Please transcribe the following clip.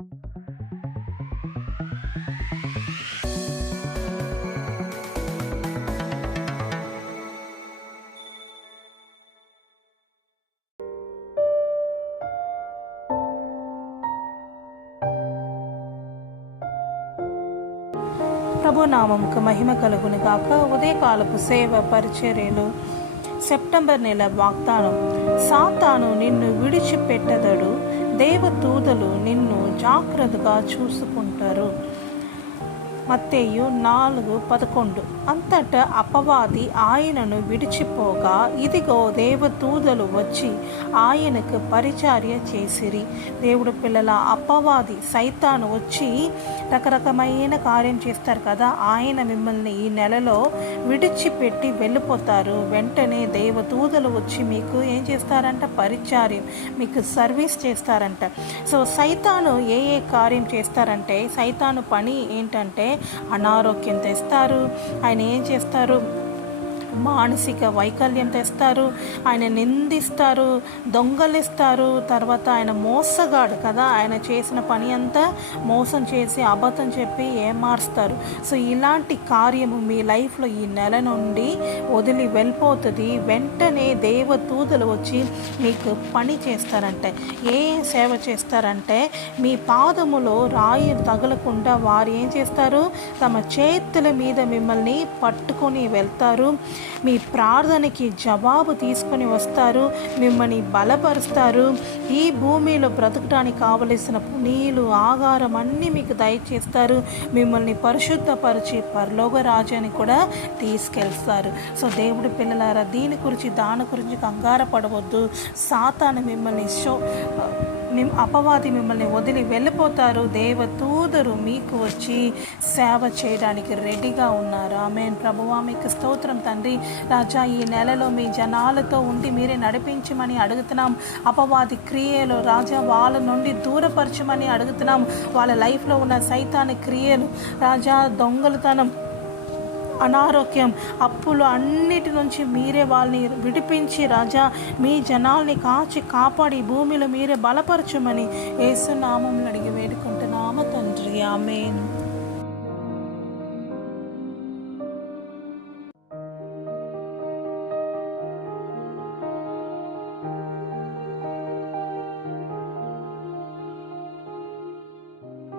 ప్రభు నామముకు మహిమ కలుగును గాక. ఉదయకాలపు సేవ పరిచర్యలు. సెప్టెంబర్ నెల వాగ్దానం. సాతాను నిన్ను విడిచిపెట్టదడు. దేవదూతలు నిన్ను జాగ్రత్తగా చూసుకుంటారు. మత్తేయు నాలుగు పదకొండు. అంతటా అపవాది ఆయనను విడిచిపోగా ఇదిగో దేవదూతలు వచ్చి ఆయనకు పరిచర్య చేసిరి. దేవుడు పిల్లల అపవాది సైతాను వచ్చి రకరకమైన కార్యం చేస్తారు కదా ఆయన మిమ్మల్ని ఈ నెలలో విడిచిపెట్టి వెళ్ళిపోతారు. వెంటనే దేవదూతలు వచ్చి మీకు ఏం చేస్తారంట? పరిచార్యం మీకు సర్వీస్ చేస్తారంట. సో సైతాను ఏ ఏ కార్యం చేస్తారంటే సైతాను పని ఏంటంటే అనారోగ్యం తెస్తారు. ఆయన ఏం చేస్తారు? మానసిక వైకల్యం తెస్తారు ఆయన నిందిస్తారు దొంగలిస్తారు తర్వాత ఆయన మోసగాడు కదా ఆయన చేసిన పని అంతా మోసం చేసి అబద్ధం చెప్పి ఏమారుస్తారు. సో ఇలాంటి కార్యము మీ లైఫ్లో ఈ నెల నుండి వదిలి వెళ్ళిపోతుంది. వెంటనే దేవదూతలు వచ్చి మీకు పని చేస్తారంటే ఏ సేవ చేస్తారంటే మీ పాదములో రాయి తగలకుండా వారు ఏం చేస్తారు? తమ చేతుల మీద మిమ్మల్ని పట్టుకొని వెళ్తారు. మీ ప్రార్థనకి జవాబు తీసుకొని వస్తారు మిమ్మల్ని బలపరుస్తారు. ఈ భూమిలో బ్రతకడానికి కావలసిన నీళ్ళు ఆహారం అన్నీ మీకు దయచేస్తారు. మిమ్మల్ని పరిశుద్ధపరిచి పరలోక రాజ్యాన్ని కూడా తీసుకెళ్తారు. సో దేవుడి పిల్లలారా దీని గురించి దాని గురించి కంగారపడవద్దు సాతాను మిమ్మల్ని షో అపవాది మిమ్మల్ని వదిలి వెళ్ళిపోతారు. దేవదూతరు మీకు వచ్చి సేవ చేయడానికి రెడీగా ఉన్నారు. ఆమె ప్రభువా మీకు స్తోత్రం తండ్రి. రాజా ఈ నెలలో మీ జనాలతో ఉండి మీరే నడిపించమని అడుగుతున్నాం. అపవాది క్రియలు రాజా వాళ్ళ నుండి దూరపరచమని అడుగుతున్నాం. వాళ్ళ లైఫ్లో ఉన్న సైతాన్ని క్రియలు రాజా దొంగలతనం అనారోగ్యం అప్పులు అన్నిటి నుంచి మీరే వాళ్ళని విడిపించి రాజా మీ జనాల్ని కాచి కాపాడి భూమిలో మీరే బలపరచమని ఏసునామంలో అడిగి వేడుకుంటున్నాము తండ్రి. ఆమెను.